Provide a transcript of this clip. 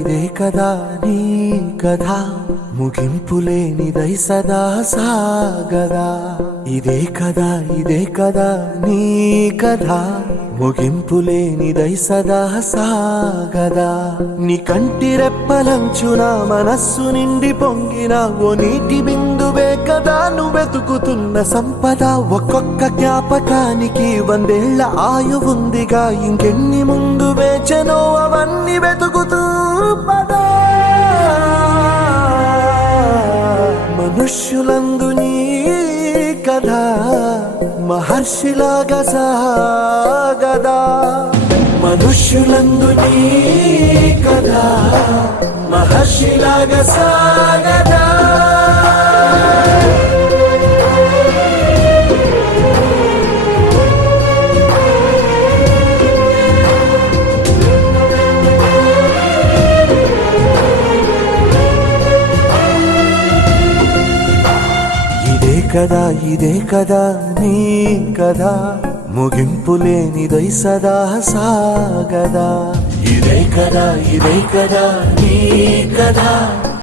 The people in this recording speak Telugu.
ఇదే కదా నీ కథ ముగింపులేనిదై సదా సాగదా ఇదే కదా నీ కథ ముగింపులేనిదై సదా సాగదా నీ కంటి రెప్పలంచున మనస్సు నిండి పొంగిన ఓ నీటి బిందువే కదా నువ్వెతుకుతున్న సంపద ఒక్కొక్క జ్ఞాపకానికి 100 ఏళ్ల ఆయువుందిగా ఇంకెన్ని ముందు వేచనో అవన్నీ వెతుకుతూ పదా మనుష్యులందు నీ కథ మహర్షిలాగా సాగదా మనుష్యులందు నీ కథ మహర్షిలాగా సాగదా ఇదే కదా నీ కదా ముగింపులేనిదై సదా సాగదా ఇదే కదా నీ కదా